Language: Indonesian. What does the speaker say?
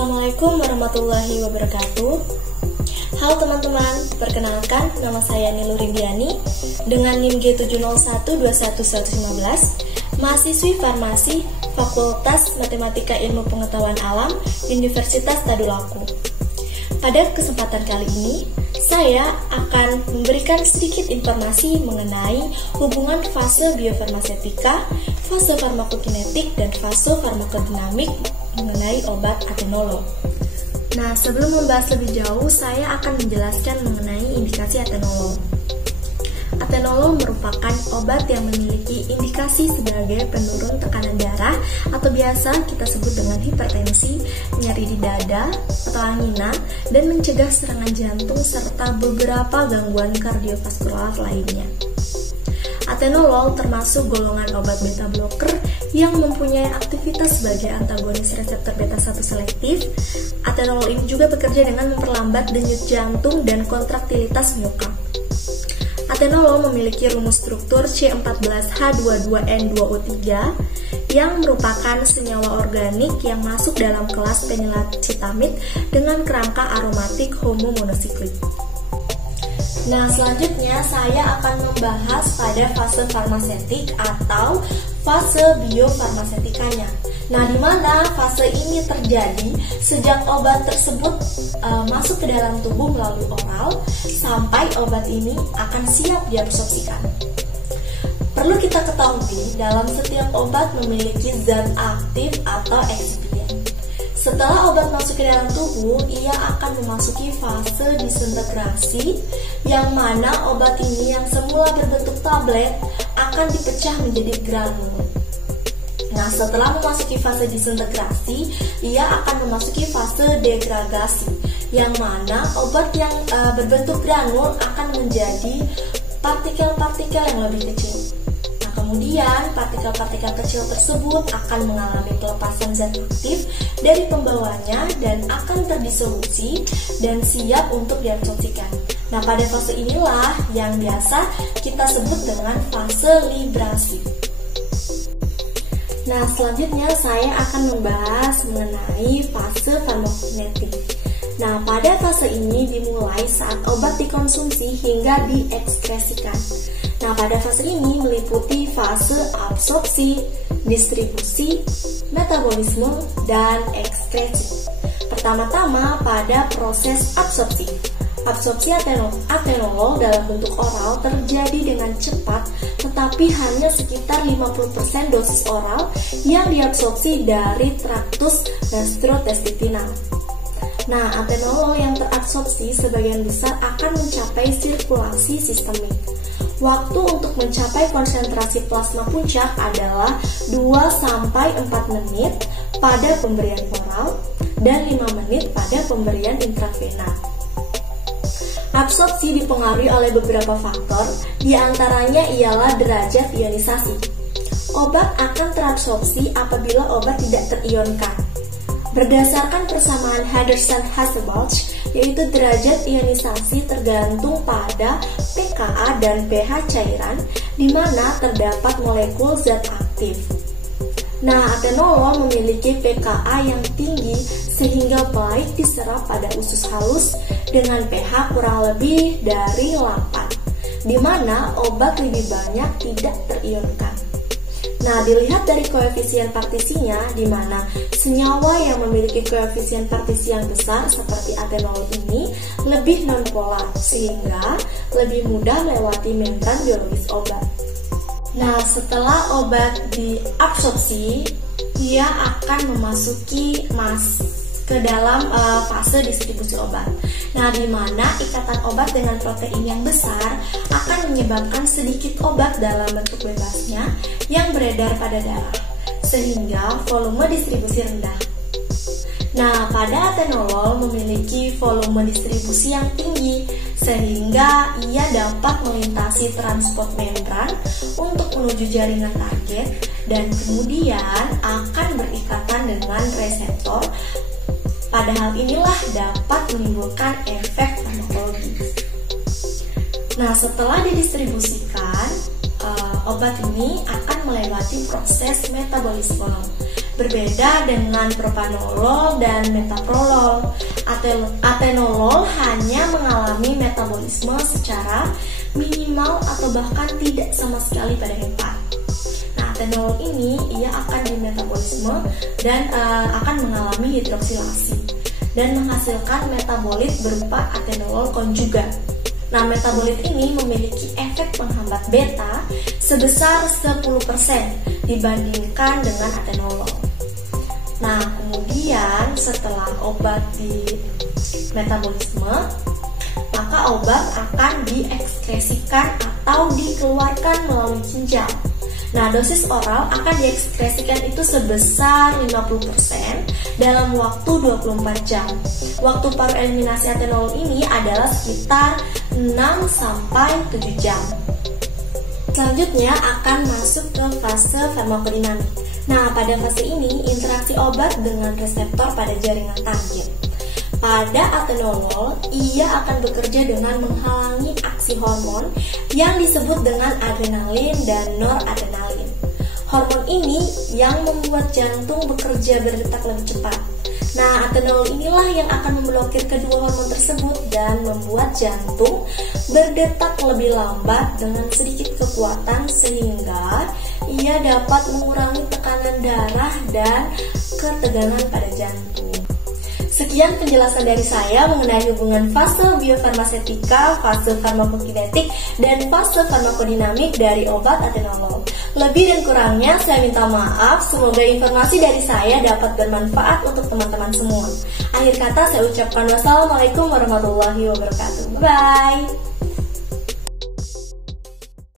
Assalamualaikum warahmatullahi wabarakatuh. Halo teman-teman, perkenalkan nama saya Nilu Rindiani dengan NIM G701211115, mahasiswi farmasi Fakultas Matematika Ilmu Pengetahuan Alam Universitas Tadulako. Pada kesempatan kali ini, saya akan memberikan sedikit informasi mengenai hubungan fase biofarmasetika, fase farmakokinetik, dan fase farmakodinamik mengenai obat atenolol. Nah, sebelum membahas lebih jauh, saya akan menjelaskan mengenai indikasi atenolol. Atenolol merupakan obat yang memiliki indikasi sebagai penurun tekanan darah atau biasa kita sebut dengan hipertensi, nyeri di dada atau angina, dan mencegah serangan jantung serta beberapa gangguan kardiovaskular lainnya. Atenolol termasuk golongan obat beta blocker yang mempunyai aktivitas sebagai antagonis reseptor beta 1 selektif. Atenolol ini juga bekerja dengan memperlambat denyut jantung dan kontraktilitas miokard. Atenolol memiliki rumus struktur C14H22N2O3 yang merupakan senyawa organik yang masuk dalam kelas fenilacetamid dengan kerangka aromatik homomonosiklik. Nah, selanjutnya saya akan membahas pada fase farmasetik atau fase biofarmasetikanya. Nah, di mana fase ini terjadi sejak obat tersebut masuk ke dalam tubuh melalui oral sampai obat ini akan siap diabsorpsikan. Perlu kita ketahui, dalam setiap obat memiliki zat aktif atau eksipien. Setelah obat masuk ke dalam tubuh, ia akan memasuki fase disintegrasi, yang mana obat ini yang semula berbentuk tablet akan dipecah menjadi granul. Nah, setelah memasuki fase disintegrasi, ia akan memasuki fase degradasi, yang mana obat yang berbentuk granul akan menjadi partikel-partikel yang lebih kecil. Nah, kemudian partikel-partikel kecil tersebut akan mengalami pelepasan zat aktif dari pembawanya dan akan terdisolusi dan siap untuk diabsorpsikan. Nah, pada fase inilah yang biasa kita sebut dengan fase librasi. Nah, selanjutnya saya akan membahas mengenai fase farmakokinetik. Nah, pada fase ini dimulai saat obat dikonsumsi hingga diekskresikan. Nah, pada fase ini meliputi fase absorpsi, distribusi, metabolisme, dan ekskresi. Pertama-tama pada proses absorpsi. Absorpsi atenolol dalam bentuk oral terjadi dengan cepat, tetapi hanya sekitar 50% dosis oral yang diabsorpsi dari traktus gastrointestinal. Nah, atenolol yang terabsorpsi sebagian besar akan mencapai sirkulasi sistemik. Waktu untuk mencapai konsentrasi plasma puncak adalah 2-4 menit pada pemberian oral dan 5 menit pada pemberian intravena. Absorpsi dipengaruhi oleh beberapa faktor, diantaranya ialah derajat ionisasi. Obat akan terabsorpsi apabila obat tidak terionkan. Berdasarkan persamaan Henderson-Hasselbalch, yaitu derajat ionisasi tergantung pada pKa dan pH cairan, di mana terdapat molekul zat aktif. Nah, atenolol memiliki pKa yang tinggi sehingga baik diserap pada usus halus dengan pH kurang lebih dari 8, di mana obat lebih banyak tidak terionkan. Nah, dilihat dari koefisien partisinya, di mana senyawa yang memiliki koefisien partisi yang besar seperti atenolol ini lebih nonpolar, sehingga lebih mudah melewati membran biologis obat. Nah, setelah obat diabsorpsi, ia akan memasuki ke dalam fase distribusi obat. Nah, di mana ikatan obat dengan protein yang besar akan menyebabkan sedikit obat dalam bentuk bebasnya yang beredar pada darah, sehingga volume distribusi rendah. Nah, pada atenolol memiliki volume distribusi yang tinggi, sehingga ia dapat melintasi transport membran untuk menuju jaringan target dan kemudian akan berikatan dengan reseptor. Pada hal inilah dapat menimbulkan efek farmakologis. Nah, setelah didistribusikan, obat ini akan melewati proses metabolisme. Berbeda dengan propanolol dan metoprolol, atenolol hanya mengalami metabolisme secara minimal atau bahkan tidak sama sekali pada hepat. Nah, atenolol ini ia akan dimetabolisme dan akan mengalami hidroksilasi dan menghasilkan metabolit berupa atenolol konjugat. Nah, metabolit ini memiliki efek penghambat beta sebesar 10% dibandingkan dengan atenolol. Nah, kemudian setelah obat di metabolisme, maka obat akan diekskresikan atau dikeluarkan melalui ginjal. Nah, dosis oral akan diekskresikan itu sebesar 50% dalam waktu 24 jam. Waktu paru eliminasi atenolol ini adalah sekitar 6-7 jam. Selanjutnya akan masuk ke fase farmakodinamik. Nah, pada fase ini interaksi obat dengan reseptor pada jaringan target. Pada atenolol, ia akan bekerja dengan menghalangi aksi hormon yang disebut dengan adrenalin dan noradrenalin. Hormon ini yang membuat jantung bekerja berdetak lebih cepat. Nah, atenolol inilah yang akan memblokir kedua hormon tersebut dan membuat jantung berdetak lebih lambat dengan sedikit kekuatan sehingga ia dapat mengurangi tekanan darah dan ketegangan pada jantung. Sekian penjelasan dari saya mengenai hubungan fase biofarmasetika, fase farmakokinetik, dan fase farmakodinamik dari obat atenolol. Lebih dan kurangnya saya minta maaf, semoga informasi dari saya dapat bermanfaat untuk teman-teman semua. Akhir kata saya ucapkan wassalamualaikum warahmatullahi wabarakatuh. Bye!